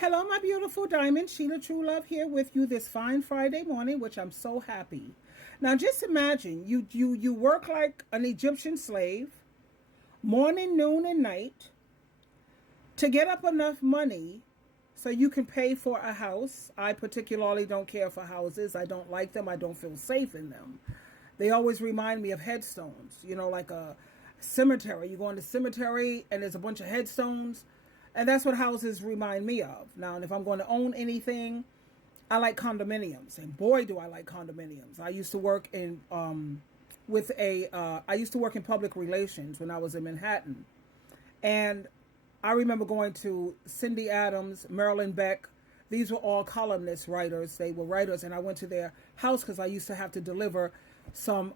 Hello, my beautiful diamond. Sheila True Love here with you this fine Friday morning, which I'm so happy. Now, just imagine you work like an Egyptian slave, morning, noon, and night, to get up enough money so you can pay for a house. I particularly don't care for houses. I don't like them. I don't feel safe in them. They always remind me of headstones, like a cemetery. You go in the cemetery and there's a bunch of headstones. And that's what houses remind me of. Now, if I'm going to own anything, I like condominiums. And boy, do I like condominiums. I used to work in I used to work in public relations when I was in Manhattan. And I remember going to Cindy Adams, Marilyn Beck. These were all columnist writers. They were writers, and I went to their house because I used to have to deliver some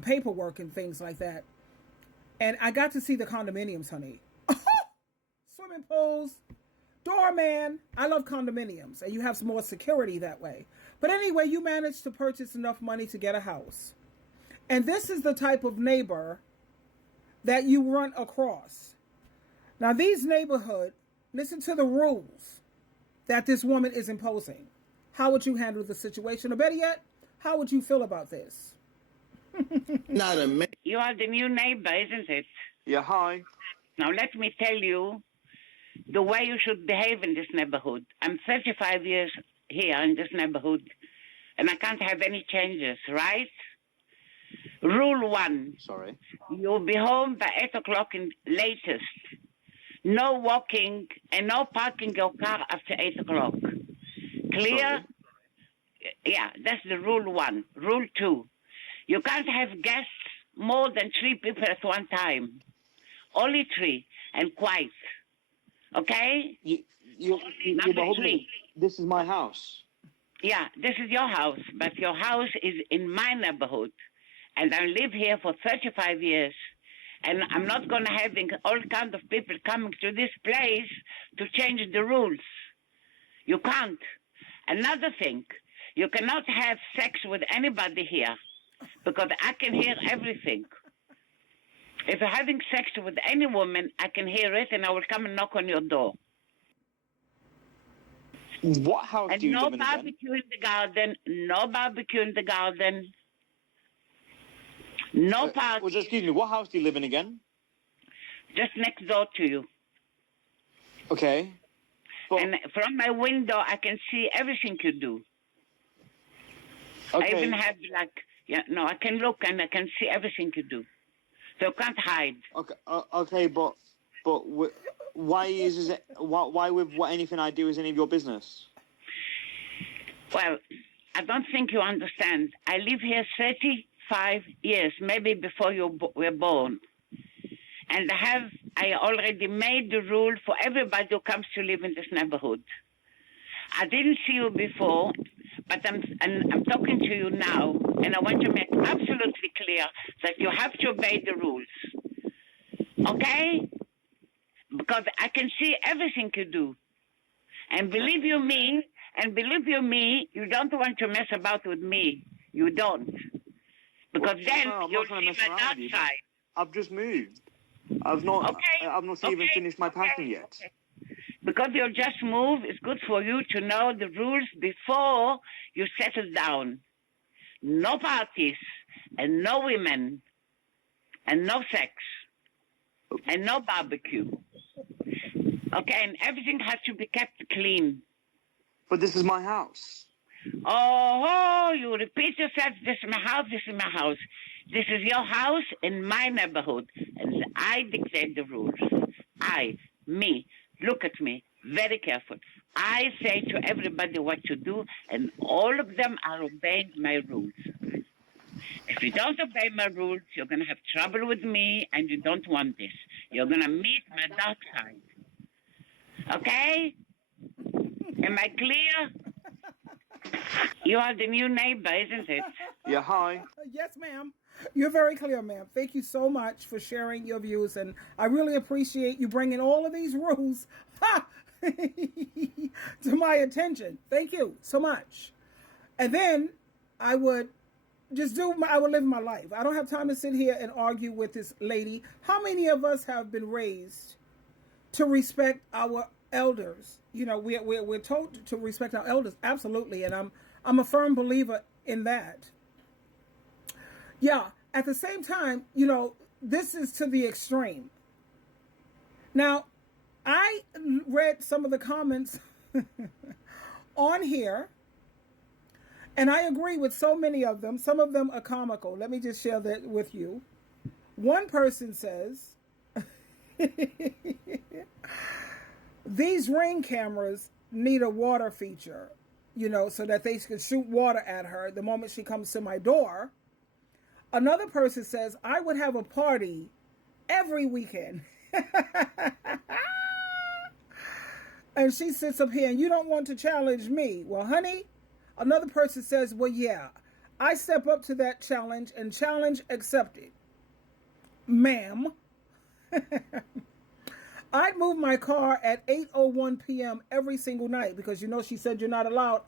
paperwork and things like that. And I got to see the condominiums, honey. Swimming pools, doorman. I love condominiums, and you have some more security that way. But anyway, you managed to purchase enough money to get a house. And this is the type of neighbor that you run across. Now, these neighborhood, listen to the rules that this woman is imposing. How would you handle the situation? Or better yet, how would you feel about this? Not a man. You are the new neighbor, isn't it? Yeah, hi. Now let me tell you the way you should behave in this neighborhood. I'm 35 years here in this neighborhood, and I can't have any changes, right? Rule 1. Sorry. You'll be home by 8 o'clock in latest. No walking and no parking your car after 8 o'clock. Clear? Sorry. Yeah, that's the rule 1. Rule 2. You can't have guests more than 3 people at one time. Only 3, and quiet. Okay? Number 3. This is my house. Yeah, this is your house, but your house is in my neighborhood. And I live here for 35 years. And I'm not going to having all kinds of people coming to this place to change the rules. You can't. Another thing, you cannot have sex with anybody here because I can hear everything. If you're having sex with any woman, I can hear it and I will come and knock on your door. What house And do you no live in again? barbecue in the garden, no barbecue in the garden, no party. Well, excuse me, what house do you live in again? Just next door to you. Okay. But, And from my window, I can see everything you do. I even okay. have I can look and I can see everything you do. So you can't hide. Okay, but why is it? Why with what anything I do is any of your business? Well, I don't think you understand. I live here 35 years, maybe before you were born. And I already made the rule for everybody who comes to live in this neighborhood. I didn't see you before, but I'm talking to you now, and I want to make absolutely clear that you have to obey the rules. Okay? Because I can see everything you do. And believe you me, you don't want to mess about with me. You don't. Because then I'm you'll not trying to see mess my around dark with you. side. I've just moved. I've not even finished my packing yet. Okay. Because you just move, it's good for you to know the rules before you settle down. No parties, and no women, and no sex, and no barbecue. Okay, and everything has to be kept clean. But this is my house. Oh, you repeat yourself, this is my house, this is my house. This is your house in my neighborhood, and I dictate the rules. Me, look at me, very careful. I say to everybody what to do, and all of them are obeying my rules. If you don't obey my rules, you're going to have trouble with me, and you don't want this. You're going to meet my dark side. Okay? Am I clear? You are the new neighbor, isn't it? Yeah, hi. Yes, ma'am. You're very clear, ma'am. Thank you so much for sharing your views, and I really appreciate you bringing all of these rules to my attention. Thank you so much. And then I would I would live my life. I don't have time to sit here and argue with this lady. How many of us have been raised to respect our elders. We're told to respect our elders, absolutely, and I'm a firm believer in that. Yeah. At the same time, this is to the extreme. Now, I read some of the comments on here, and I agree with so many of them. Some of them are comical. Let me just share that with you. One person says, these Ring cameras need a water feature, so that they can shoot water at her the moment she comes to my door. Another person says, I would have a party every weekend. And she sits up here and you don't want to challenge me. Well, honey, another person says, well, yeah, I step up to that challenge and challenge accepted. Ma'am, I'd move my car at 8:01 p.m. every single night because she said you're not allowed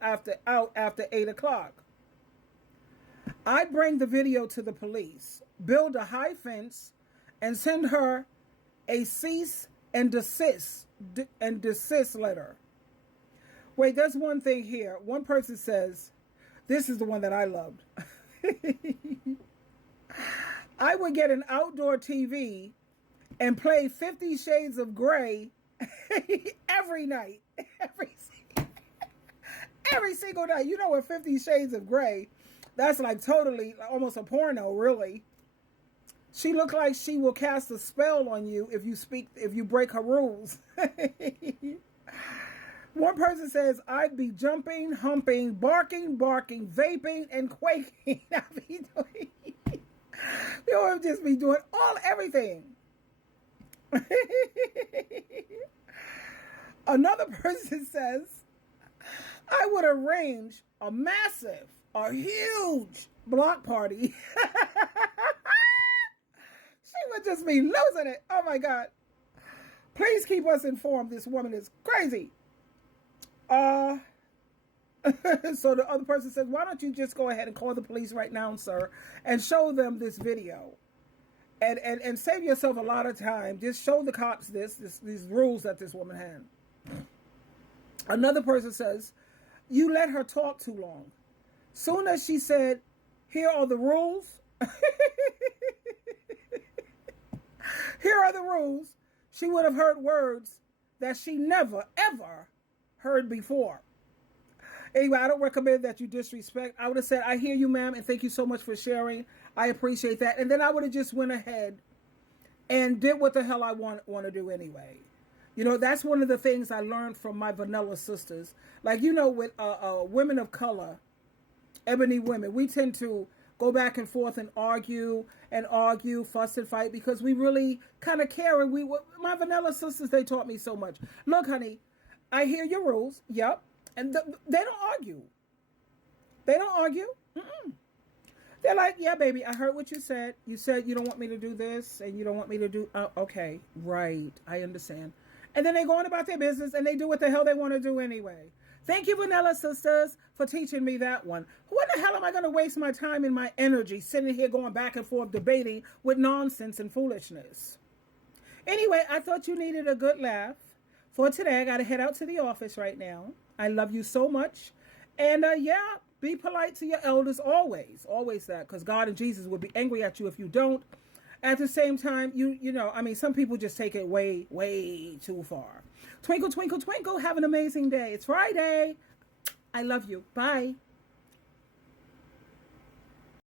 out after 8 o'clock. I'd bring the video to the police, build a high fence, and send her a cease and desist letter. Wait, there's one thing here. One person says, this is the one that I loved. I would get an outdoor TV and play 50 Shades of Grey every night. Every single night. You know what 50 Shades of Grey, that's like totally almost a porno, really. She looked like she will cast a spell on you if you break her rules. One person says, I'd be jumping, humping, barking, vaping, and quaking. You'll just be doing everything. Another person says, I would arrange a huge block party. She would just be losing it. Oh my God. Please keep us informed. This woman is crazy. So the other person says, why don't you just go ahead and call the police right now, sir, and show them this video and save yourself a lot of time. Just show the cops these rules that this woman had. Another person says, you let her talk too long. Soon as she said, here are the rules. Here are the rules. She would have heard words that she never, ever heard before. Anyway, I don't recommend that you disrespect. I would have said, I hear you, ma'am, and thank you so much for sharing. I appreciate that. And then I would have just went ahead and did what the hell I want to do anyway. That's one of the things I learned from my vanilla sisters. Like, with women of color, ebony women, we tend to go back and forth and argue, fuss and fight because we really kind of care. And my vanilla sisters, they taught me so much. Look, honey, I hear your rules. Yep. And they don't argue. They don't argue. Mm-mm. They're like, yeah, baby, I heard what you said. You said you don't want me to do this and you don't want me to do, okay, right, I understand. And then they go on about their business and they do what the hell they want to do anyway. Thank you, Vanilla Sisters, for teaching me that one. What the hell am I going to waste my time and my energy sitting here going back and forth debating with nonsense and foolishness? Anyway, I thought you needed a good laugh. For today, I got to head out to the office right now. I love you so much. And be polite to your elders always. Always that, because God and Jesus will be angry at you if you don't. At the same time, some people just take it way, way too far. Twinkle, twinkle, twinkle. Have an amazing day. It's Friday. I love you. Bye.